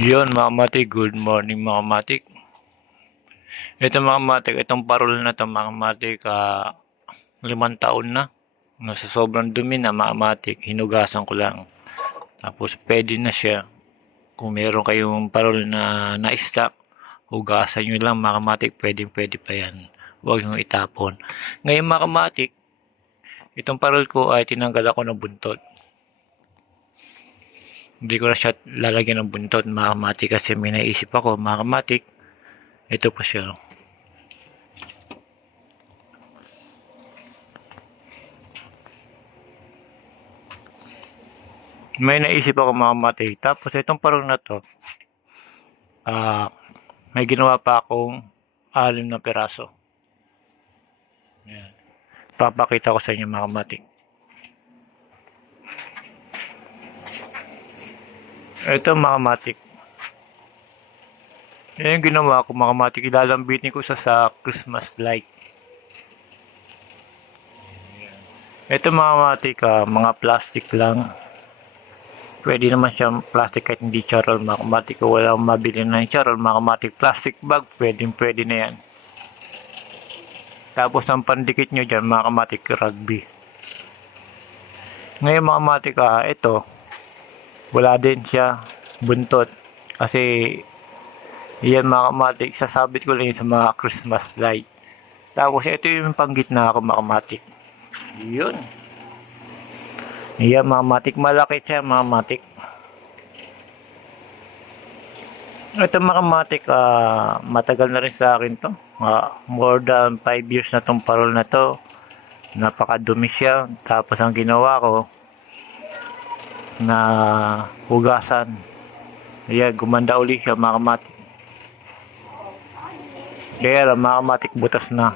Yun mga matik, good morning mga matik. Ito mga matik, itong parol na to mga matik, ah, limang taon na. Nasa sobrang dumi na mga matik, hinugasan ko lang. Tapos pwede na siya. Kung meron kayong parol na na-stock, hugasan nyo lang mga matik, pwede pwede pa yan. Huwag nyo itapon. Ngayon mga matik, itong parol ko ay tinanggal ako ng buntot. Hindi ko na siya lalagyan ng buntot mga kamatik kasi may naisip ako mga. Ito po siya. May naisip ako mga kamatik. Tapos itong parang na to, ah, may ginawa pa akong alim na peraso. Yan. Papakita ko sa inyo mga kamatik. Ito mga matik. Yan ginawa ko mga matik. Ilalambitin ko sa sa Christmas light. Ito mga matik, ah, mga plastic lang. Pwede naman siyang plastic kahit hindi charol mga matik. Wala akong mabili ng charol mga matik. Plastic bag, pwede pwede na yan. Tapos ang pandikit nyo dyan mga kamatik, rugby. Ngayon mga matik, ah, ito, wala din siya. Buntot. Kasi yan mga kamatik sasabit ko lang yun sa mga Christmas light. Tapos ito yung panggitna ako mga kamatik. Yun. Yan mga matik malaki siya mga matik ito mga matik ah, matagal na rin sa akin to. Ah, more than 5 years na tong parol na to. Napakadumi siya. Tapos ang ginawa ko na hugasan. Ayan, gumanda uli siya mga kamatik. Kaya lang, mga butas na.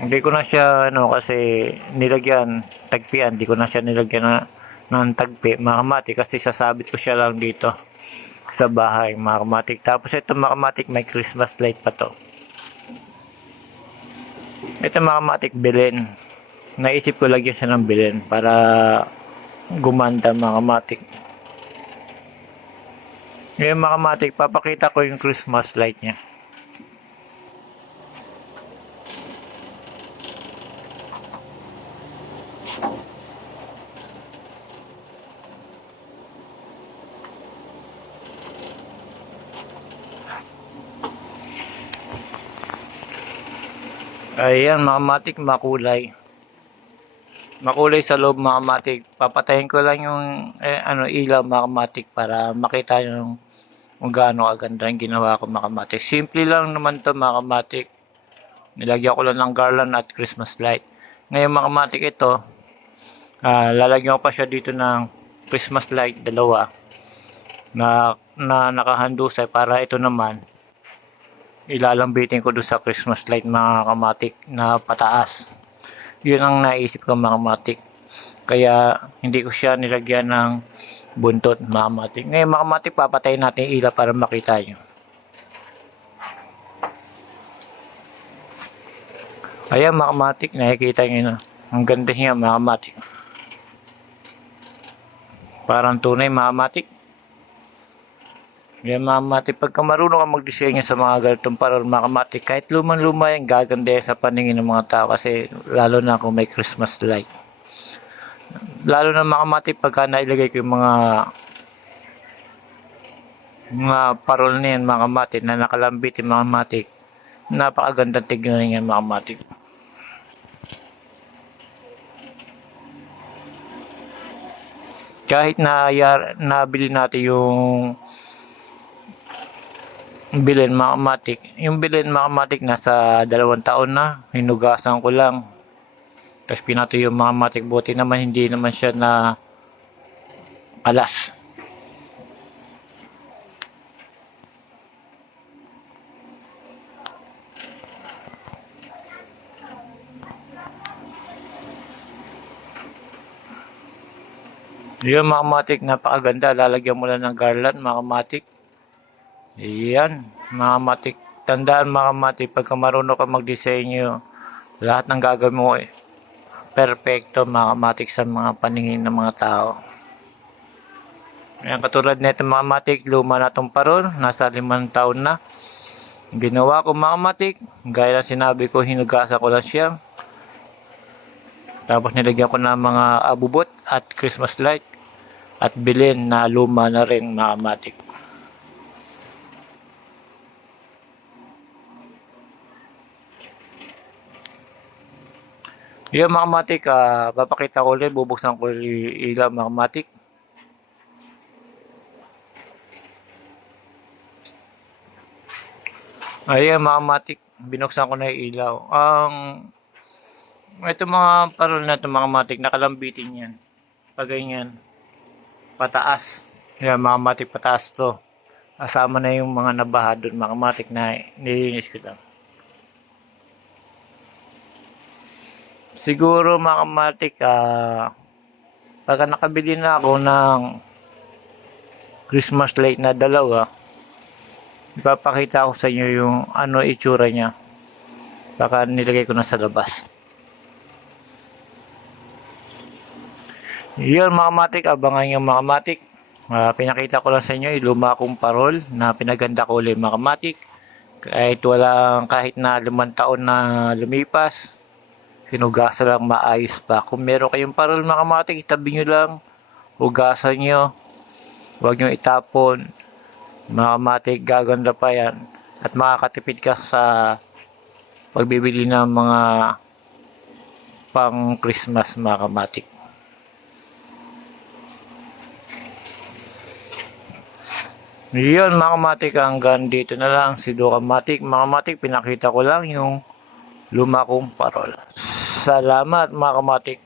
Hindi ko na siya, ano, kasi nilagyan, tagpian. Hindi ko na siya nilagyan na, ng tagpi, mga kamatik, kasi sasabit ko siya lang dito sa bahay, mga kamatik. Tapos ito, mga kamatik, may Christmas light pa to. Ito, mga kamatik, bilin. Naisip ko lagyan siya ng bilin para gumanda mga matik. Ngayon mga matik, papakita ko yung Christmas light niya. Ayan mga matik, makulay makulay sa loob mga matik. Papatayin ko lang yung eh, ano ilaw mga matik para makita yung kung gaano kaganda yung ginawa ko mga matik. Simple lang naman to mga matik. Nilagyan ko lang ng garland at Christmas light. Ngayon mga matik ito, ah, lalagyan ko pa siya dito ng Christmas light dalawa na na nakahandusay para ito naman ilalambitin ko doon sa Christmas light mga kamatik na pataas yun ang naisip ko mga. Kaya hindi ko siya nilagyan ng buntot mga matik. Ngayon mga papatayin natin ilaw para makita nyo. Ayan mga nakikita nyo na. Ang ganda niya mga. Parang tunay mga. Yan mga matik, pagka marunong ka magdisenyo sa mga ganitong parol mga matik, kahit luman-luma yan, gaganda sa paningin ng mga tao kasi lalo na kung may Christmas light. Lalo na mga matik, pagka nailagay ko yung mga mga parol na yan mga matik na nakalambit yung mga matik, napakagandang tignan yan mga matik. Kahit na yar, nabili natin yung bilin makamatik. Yung bilin makamatik nasa dalawang taon na. Hinugasan ko lang. Tapos pinato yung makamatik. Buti naman hindi naman siya na alas. Yung makamatik napakaganda. Lalagyan mo lang ng garland makamatik. Iyan, mga matik. Tandaan mga matik, pagka marunong ka magdisenyo, lahat ng gagawin mo eh, perfecto mga matik sa mga paningin ng mga tao. Ayan, katulad nito mga matik, luma na itong parol, nasa limang taon na. Ginawa ko mga matik, gaya ng sinabi ko, hinugasan ko lang siya. Tapos nilagyan ko ng mga abubot at Christmas light at bilin na luma na rin mga matik. Yung mga matik, ah, papakita ko ulit, bubuksan ko mga matik. Ayan mga matik, binuksan ko na yung ilaw. Ang ito mga parol na ito mga matik, nakalambitin yan. Pag ganyan, pataas. Yan mga matik pataas to. Kasama na yung mga nabaha doon mga matik na nilinis ko lang. Siguro mga matik, ah, pagka nakabili na ako ng Christmas light na dalawa, ipapakita ko sa inyo yung ano itsura niya. Baka nilagay ko na sa labas. Yun mga matik, abangan yung mga matik. Ah, pinakita ko lang sa inyo yung luma kong parol na pinaganda ko ulit mga matik. Kahit walang kahit na limang taon na lumipas, hinugasan lang maayos pa. Kung meron kayong parol mga matik, itabi nyo lang, hugasan nyo, huwag nyo itapon. Mga matik, gaganda pa yan. At makakatipid ka sa pagbibili ng mga pang Christmas mga kamatik. Yun mga kamatik, hanggang dito na lang si Duka Matik. Mga kamatik, pinakita ko lang yung luma kong parol. Salamat mga kamatik.